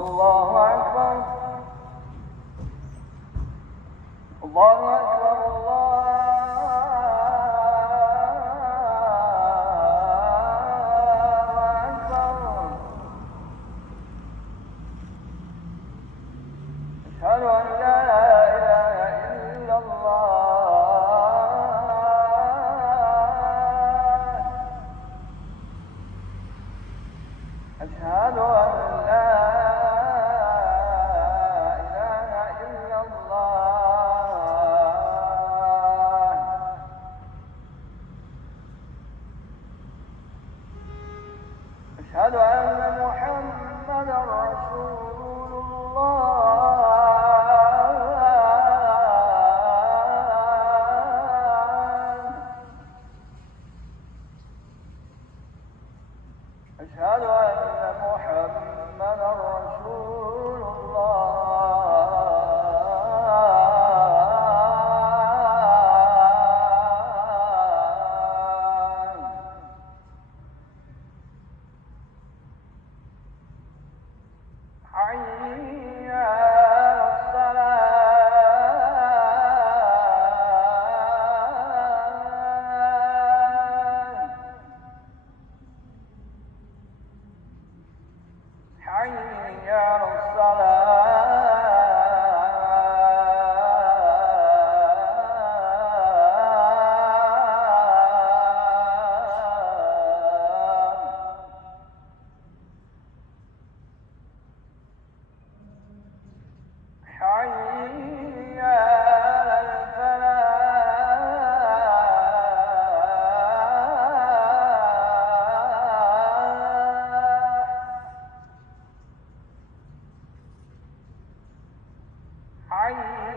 الله أكبر. الله أكبر. الله أكبر. أشهد أن لا إله إلا الله. أشهد أن لا أشهد أن محمدا رسول الله. أشهد أن محمدا رسول حي على الصلاة. حي على حي على الفلاح. حي